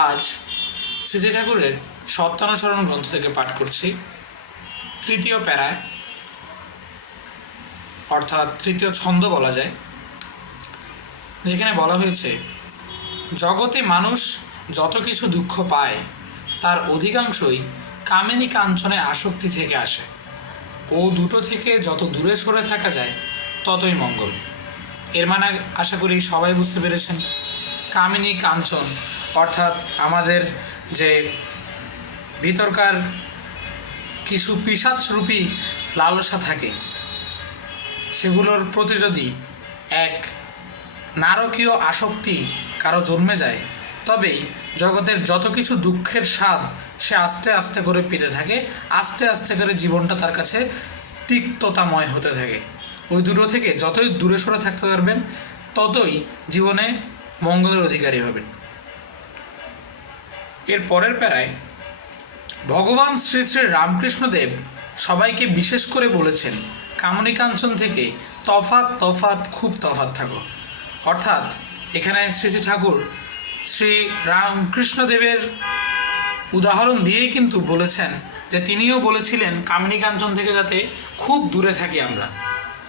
আজ শ্রীজি ঠাকুরের সত্যানুসরণ গ্রন্থ থেকে পাঠ করছি তৃতীয় প্যারায়, অর্থাৎ তৃতীয় ছন্দ বলা যায়, যেখানে বলা হয়েছে, জগতে মানুষ যত কিছু দুঃখ পায় তার অধিকাংশই কামিনী কাঞ্চনে আসক্তি থেকে আসে। ও দুটো থেকে যত দূরে সরে থাকা যায় ততই মঙ্গল। এর মানে আশা করি সবাই বুঝতে পেরেছেন। কামিনী কাঞ্চন অর্থাৎ আমাদের যে ভিতরকার কিছু পিশাচরূপী লালসা থাকে, সেগুলোর প্রতি যদি এক নারকীয় আসক্তি কারো জন্মে যায়, তবেই জগতের যত কিছু দুঃখের স্বাদ সে আস্তে আস্তে করে পেতে থাকে, আস্তে আস্তে করে জীবনটা তার কাছে তিক্ততাময় হতে থাকে। ওই দুটো থেকে যতই দূরে সরে থাকতে পারবেন ততই জীবনে মঙ্গলের অধিকারী হবেন। এর পরের প্যারায় ভগবান শ্রী শ্রী রামকৃষ্ণদেব সবাইকে বিশেষ করে বলেছেন, কামিনী কাঞ্চন থেকে তফাৎ তফাৎ খুব তফাৎ থাকো। অর্থাৎ এখানে শ্রী শ্রী ঠাকুর শ্রী রামকৃষ্ণদেবের উদাহরণ দিয়েই কিন্তু বলেছেন যে তিনিও বলেছিলেন কামিনী কাঞ্চন থেকে যাতে খুব দূরে থাকি আমরা।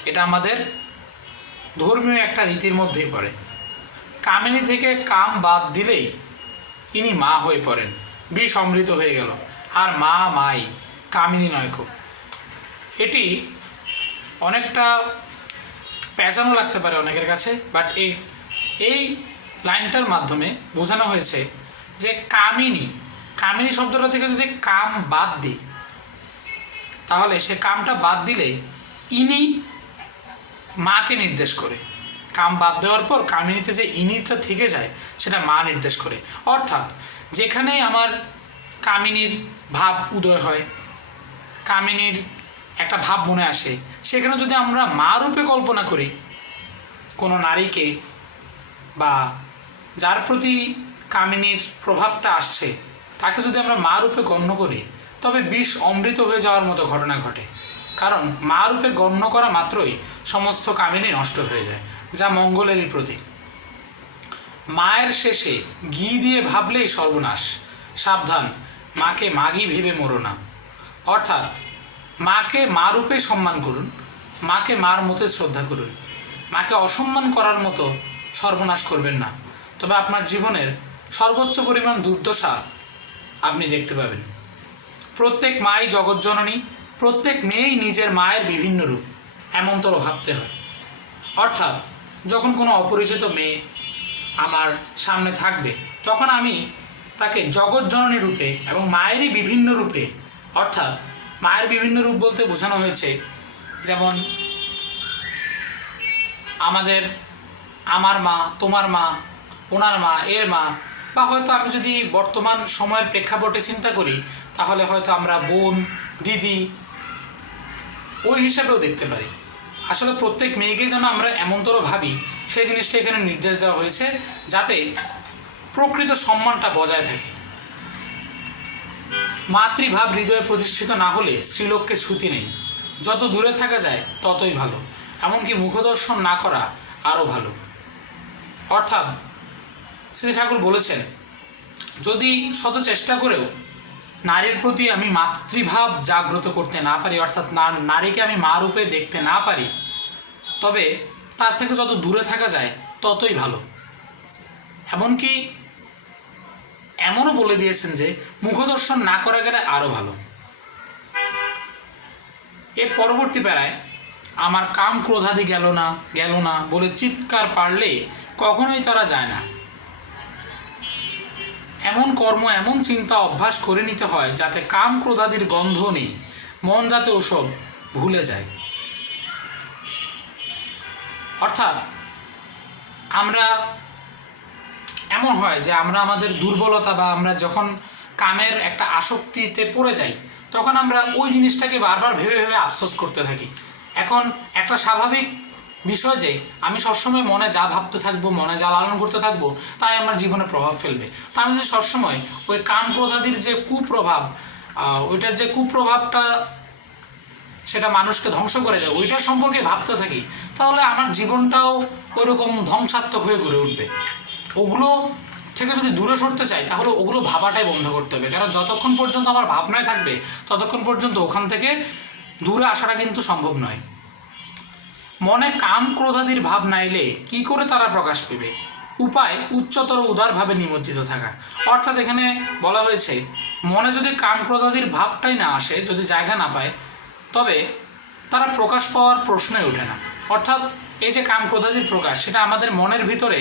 এটা আমাদের ধর্মীয় একটা রীতির মধ্যেই পড়ে। কামিনী থেকে কাম বাদ দিলেই ইনি মা হয়ে পড়েন, বিষ অমৃত হয়ে গেল, আর মা মাই, কামিনী নয় খুব। এটি অনেকটা প্যাঁচানো লাগতে পারে অনেকের কাছে, বাট এই লাইনটার মাধ্যমে বোঝানো হয়েছে যে কামিনী শব্দটা থেকে যদি কাম বাদ দিই, তাহলে সে কামটা বাদ দিলে ইনি মাকে নির্দেশ করে। কাম বাদ দেওয়ার পর কামিনীতে যে ইনিটা থেকে যায় সেটা মা নির্দেশ করে। অর্থাৎ যেখানে আমার কামিনীর ভাব উদয় হয়, কামিনীর একটা ভাব মনে আসে, সেখানে যদি আমরা মা রূপে কল্পনা করি কোনো নারীকে, বা যার প্রতি কামিনীর প্রভাবটা আসছে তাকে যদি আমরা মা রূপে গণ্য করি, তবে বিষ অমৃত হয়ে যাওয়ার মতো ঘটনা ঘটে। কারণ মা রূপে গণ্য করা মাত্রই সমস্ত কামিনী নষ্ট হয়ে যায়, যা মঙ্গলেরই প্রতীক। মায়ের শেষে ঘি দিয়ে ভাবলেই সর্বনাশ, সাবধান মাকে মাগি ভেবে মরো না। অর্থাৎ মাকে মা রূপে সম্মান করুন, মাকে মার মতো শ্রদ্ধা করুন, মাকে অসম্মান করার মতো সর্বনাশ করবেন না, তবে আপনার জীবনের সর্বোচ্চ পরিমাণ দুর্দশা আপনি দেখতে পাবেন। প্রত্যেক মাই জগৎজননী, প্রত্যেক মেয়েই নিজের মায়ের বিভিন্ন রূপ, এমনতর ভাবতে হয়। অর্থাৎ যখন কোনো অপরিচিত মেয়ে আমার সামনে থাকবে, তখন আমি তাকে জগৎজননী রূপে এবং মায়েরই বিভিন্ন রূপে, অর্থাৎ মায়ের বিভিন্ন রূপ বলতে বোঝানো হয়েছে যেমন আমার মা, তোমার মা, ওনার মা, এর মা, বা হয়তো আমি যদি বর্তমান সময়ের প্রেক্ষাপটে চিন্তা করি, তাহলে হয়তো আমরা বোন, দিদি, ওই হিসাবেও দেখতে পারি। আসলে প্রত্যেক মেয়েকে যেন আমরা এমনতর ভাবি, সেই জিনিসটা এখানে নির্দেশ দেওয়া হয়েছে, যাতে প্রকৃত সম্মানটা বজায় থাকে। মাতৃভাব হৃদয়ে প্রতিষ্ঠিত না হলে স্ত্রীলোককে ছুতি নেই। যত দূরে থাকা যায় ততই ভালো, এমনকি মুখদর্শন না করা আরও ভালো। অর্থাৎ শ্রী ঠাকুর বলেছেন, যদি শত চেষ্টা করেও নারীর প্রতি আমি মাতৃভাব জাগ্রত করতে না পারি, অর্থাৎ নারীকে আমি মা রূপে দেখতে না পারি, তবে তার থেকে যত দূরে থাকা যায় ততই ভালো। এমনকি এমনও বলে দিয়েছেন যে মুখদর্শন না করা গেলে আরও ভালো। এর পরবর্তী প্যারায়, আমার কাম ক্রোধাদি গেল না বলে চিৎকার পারলে কখনোই তারা যায় না। এমন কর্ম, এমন চিন্তা অভ্যাস করে নিতে হয় যাতে কাম ক্রোধাদির গন্ধ নেই, মন যাতে ওসব ভুলে যায়। অর্থাৎ আমরা এমন হয় যে আমরা আমাদের দুর্বলতা, বা আমরা যখন কামের একটা আসক্তিতে পড়ে যাই, তখন আমরা ওই জিনিসটাকে বারবার ভেবে ভেবে আফসোস করতে থাকি। এখন একটা স্বাভাবিক বিষয় যে আমি সবসময় মনে যা ভাবতে থাকবো, মনে যা লালন করতে থাকবো, তাই আমার জীবনে প্রভাব ফেলবে। তা আমি যদি সবসময় ওই কাম ক্রোধাদির যে কুপ্রভাব, ওইটার যে কুপ্রভাবটা সেটা মানুষকে ধ্বংস করে দেয়, ওইটার সম্পর্কে ভাবতে থাকি, তাহলে আমার জীবনটাও ওইরকম ধ্বংসাত্মক হয়ে গড়ে উঠবে। ওগুলো থেকে যদি দূরে সরতে চাই তাহলে ওগুলো ভাবাটাই বন্ধ করতে হবে, কারণ যতক্ষণ পর্যন্ত আমার ভাবনায় থাকবে ততক্ষণ পর্যন্ত ওখান থেকে দূরে আসাটা কিন্তু সম্ভব নয়। মনে কাম ক্রোধাদির ভাব নাইলে কি করে তারা প্রকাশ পেবে? উপায় উচ্চতর উদারভাবে নিমজ্জিত থাকা। অর্থাৎ এখানে বলা হয়েছে মনে যদি কাম ক্রোধাদির ভাবটাই না আসে, যদি জায়গা না পায়, তবে তারা প্রকাশ পাওয়ার প্রশ্নই ওঠে না। অর্থাৎ এই যে কাম ক্রোধাদির প্রকাশ, সেটা আমাদের মনের ভিতরে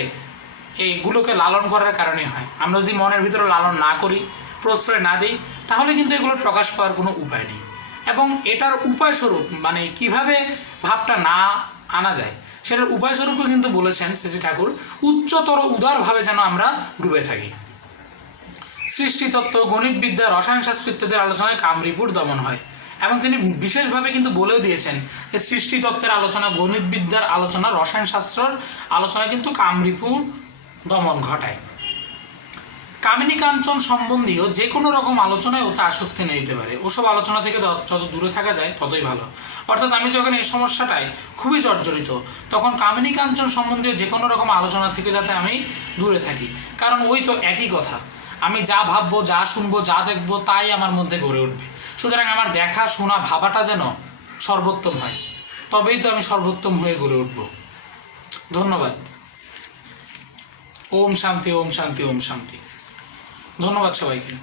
এইগুলোকে লালন করার কারণে হয়। আমরা যদি মনের ভিতরে লালন না করি, প্রশ্রয় না দিই, তাহলে কিন্তু এগুলোর প্রকাশ পাওয়ার কোনো উপায় নেই। এবং এটার উপায় স্বরূপ মানে কিভাবে ভাবটা না আনা যায় সেটার উপায় স্বরূপও কিন্তু বলেছেন শ্রী ঠাকুর, উচ্চতর উদারভাবে যেন আমরা ডুবে থাকি। সৃষ্টিতত্ত্ব, গণিত বিদ্যা, রসায়ন শাস্ত্র ইত্যাদির আলোচনায় কামরিপুর দমন হয়। এবং তিনি বিশেষভাবে কিন্তু বলেও দিয়েছেন যে সৃষ্টিতত্ত্বের আলোচনা, গণিত বিদ্যার আলোচনা, রসায়ন শাস্ত্রের আলোচনা কিন্তু কামরিপুর দমন ঘটায়। কামিনী কাঞ্চন সম্বন্ধীয় যে কোনো রকম আলোচনায় ওতে আসক্তি নিয়ে দিতে পারে। ওসব আলোচনা থেকে যত দূরে থাকা যায় ততই ভালো। অর্থাৎ আমি যখন এই সমস্যাটায় খুবই জর্জরিত, তখন কামিনী কাঞ্চন সম্বন্ধীয় যে কোনো রকম আলোচনা থেকে যাতে আমি দূরে থাকি, কারণ ওই তো একই কথা। আমি যা ভাববো, যা শুনবো, যা দেখবো, তাই আমার মধ্যে গড়ে উঠবে। সুতরাং আমার দেখা, শোনা, ভাবাটা যেন সর্বোত্তম হয়, তবেই তো আমি সর্বোত্তম হয়ে গড়ে উঠব। ধন্যবাদ। ওম শান্তি, ওম শান্তি, ওম শান্তি। ধন্যবাদ সবাইকে।